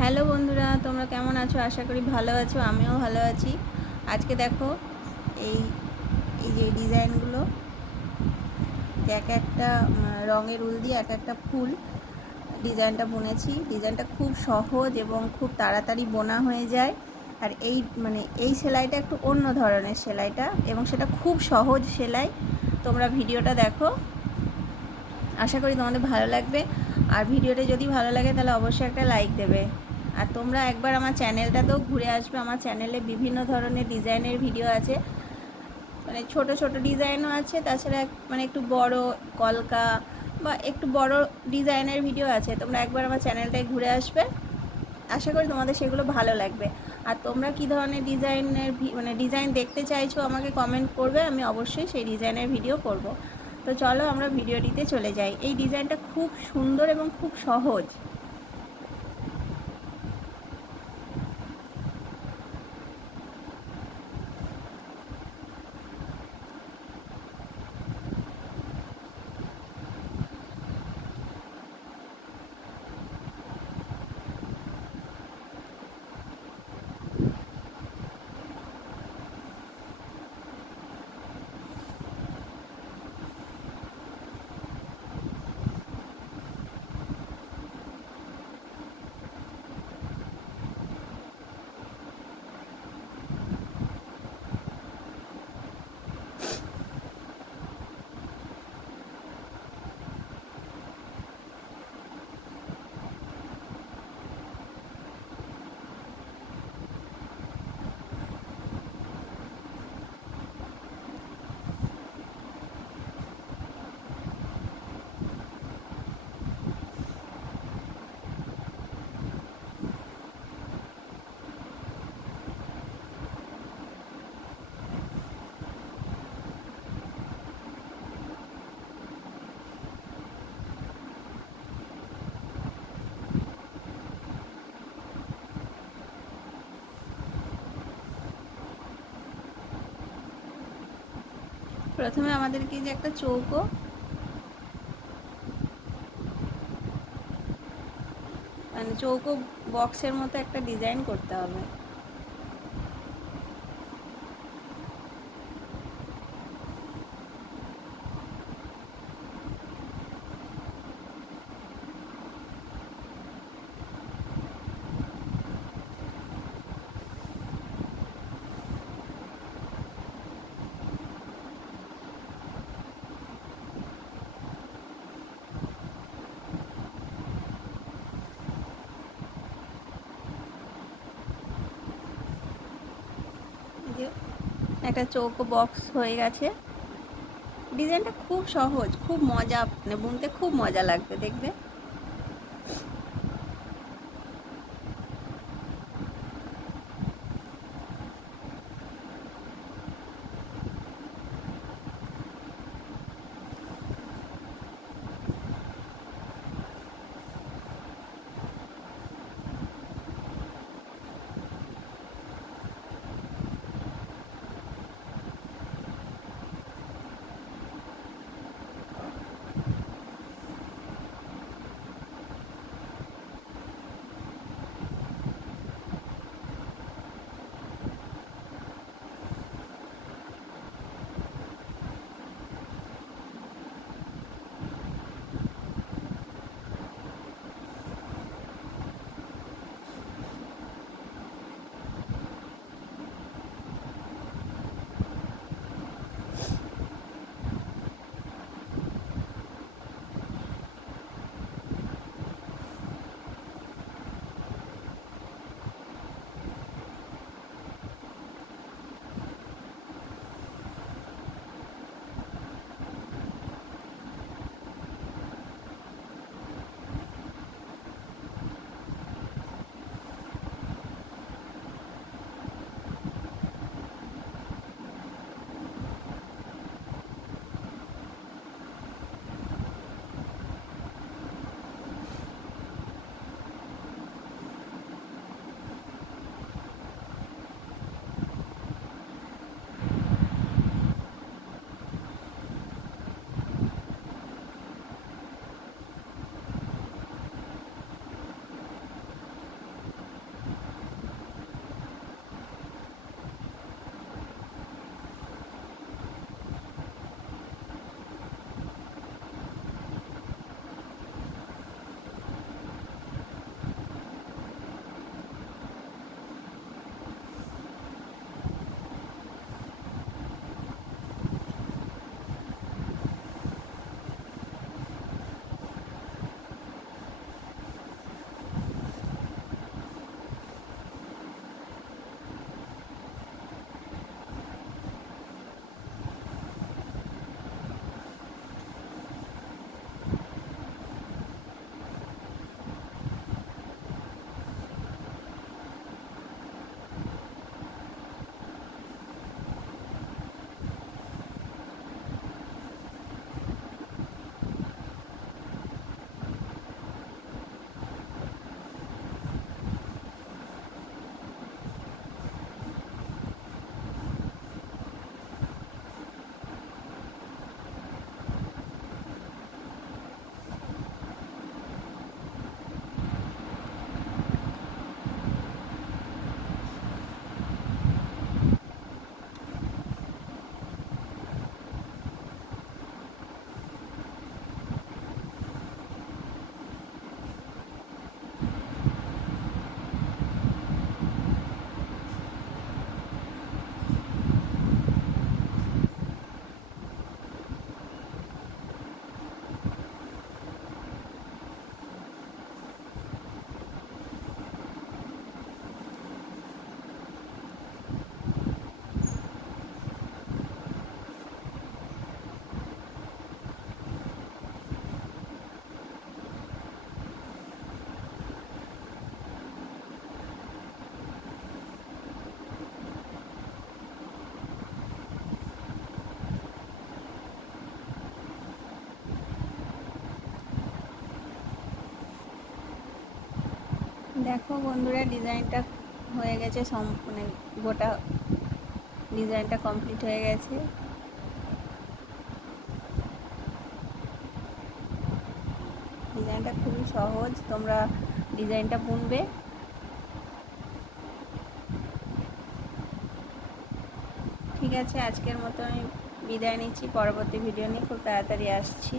Hello বন্ধুরা, তোমরা কেমন আছো? আশা করি ভালো আছো, আমিও ভালো আছি। আজকে দেখো, এই এই যে ডিজাইনগুলো এক একটা রঙের উল দিয়ে এক একটা ফুল ডিজাইনটা বুনেছি। ডিজাইনটা খুব সহজ এবং খুব তাড়াতাড়ি বোনা হয়ে যায়। আর এই মানে এই সেলাইটা একটু অন্য ধরনের সেলাইটা এবং সেটা খুব সহজ সেলাই। তোমরা ভিডিওটা দেখো। আশা করি তোমাদের ভালো লাগবে। আর ভিডিওটা যদি ভালো লাগে তাহলে অবশ্যই একটা লাইক দেবে। আর তোমরা একবার আমার চ্যানেলটাতেও ঘুরে আসবে। আমার চ্যানেলে বিভিন্ন ধরনের ডিজাইনের ভিডিও আছে। মানে ছোট ছোট ডিজাইনও আছে। তাছাড়া মানে একটু বড় কলকা বা একটু বড় ডিজাইনের ভিডিও আছে। তোমরা একবার আমার চ্যানেলটায় ঘুরে আসবে। আশা করি তোমাদের সেগুলো ভালো লাগবে। আর তোমরা কী ধরনের ডিজাইনের মানে ডিজাইন দেখতে চাইছো আমাকে কমেন্ট করবে। আমি অবশ্যই সেই ডিজাইনের ভিডিও করব। তো চলো আমরা ভিডিওটিতে চলে যাই। এই ডিজাইনটা খুব সুন্দর এবং খুব সহজ। প্রথমে আমাদেরকে যে একটা চৌকো। মানে চৌকো বক্সের মতো একটা ডিজাইন করতে হবে এই যে একটা চৌকো বক্স হয়ে গেছে। ডিজাইনটা খুব সহজ, খুব মজা মানে বুনতে খুব মজা লাগবে, দেখবে? দেখো বন্ধুরা, ডিজাইনটা হয়ে গেছে মানে গোটা ডিজাইনটা কমপ্লিট হয়ে গেছে। ডিজাইনটা খুবই সহজ, তোমরা ডিজাইনটা বুনবে। ঠিক আছে, আজকের মতো আমি বিদায় নিচ্ছি, পরবর্তী ভিডিও নিয়ে খুব তাড়াতাড়ি আসছি।